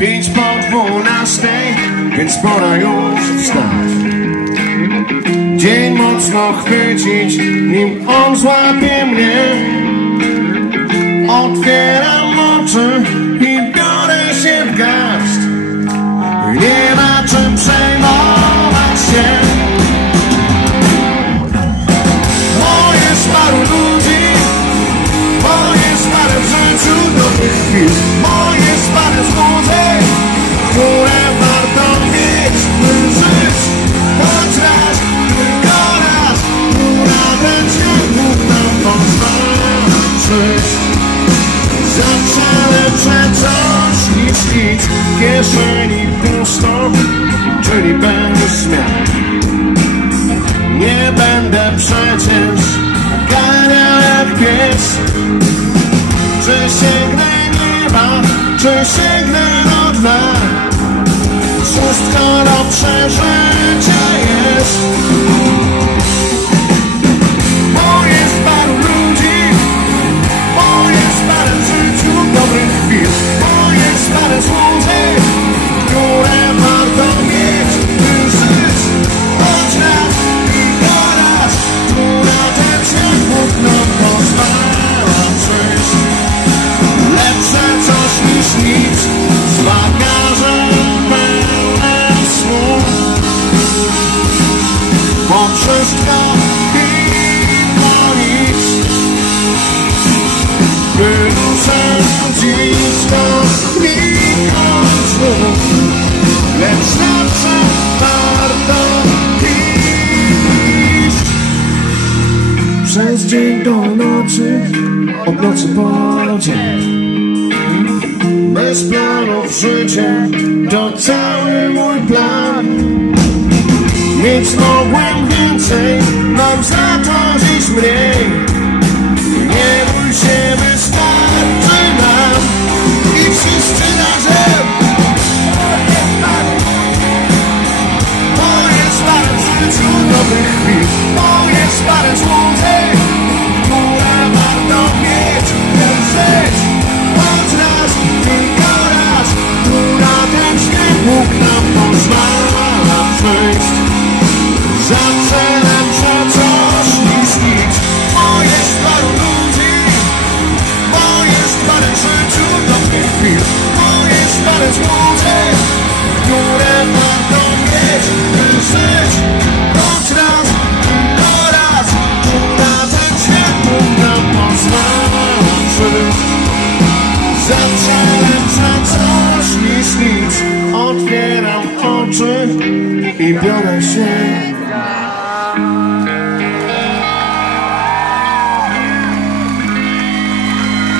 5:12, więc pora już wstać. Dzień mocno chwycić, nim on złapie mnie. Otwieram oczy i biorę się w garść. Nie ma czym przejmować się. Bo jest paru ludzi, bo jest parę w życiu dobrych chwil, bo jest parę złudzeń, które warto mieć, by żyć. Choć raz, tylko raz, na ten świat Bóg nam pozwala żyć. Zaczęły przecież nic, w kieszeni pusto, czyli będę śmiał. Nie będę przecież ganiał jak pies. Czy sięgnę nieba, czy sięgnę do dna, wszystko do przeżycia jest. Bo jest paru ludzi, bo jest parę w życiu dobrych chwil, bo jest parę złudzeń, które warto mieć, by żyć. Choć raz, tylko raz, tu na ten świat Bóg nam pozwala przyjść. Lepsze coś niż nic, z bagażem pełnym słów, bo wszystko inno nic. Wyruszędzisko znikąd znów, lecz zawsze warto iść. Przez dzień do nocy, od nocy po dzień, bez planów życia, to cały mój plan. Mieć mogłem więcej, mam za to dziś mniej. Nie bój się, wystarczy nam i wszyscy razem. Bo jest parę w życiu dobrych chwil, bo jest parę złudzeń, które warto mieć, by żyć. Choć raz, tylko raz, tu na ten świat Bóg nam pozwala przyjść. Zawsze lepsze coś niż nic, bo jest paru ludzi, bo jest parę w życiu dobrych chwil, bo jest parę złudzeń, które warto mieć, by żyć. Choć raz, tylko raz, tu na ten świat Bóg nam pozwala przyjść. Zawsze lepsze coś niż nic. Otwieram oczy i biorę się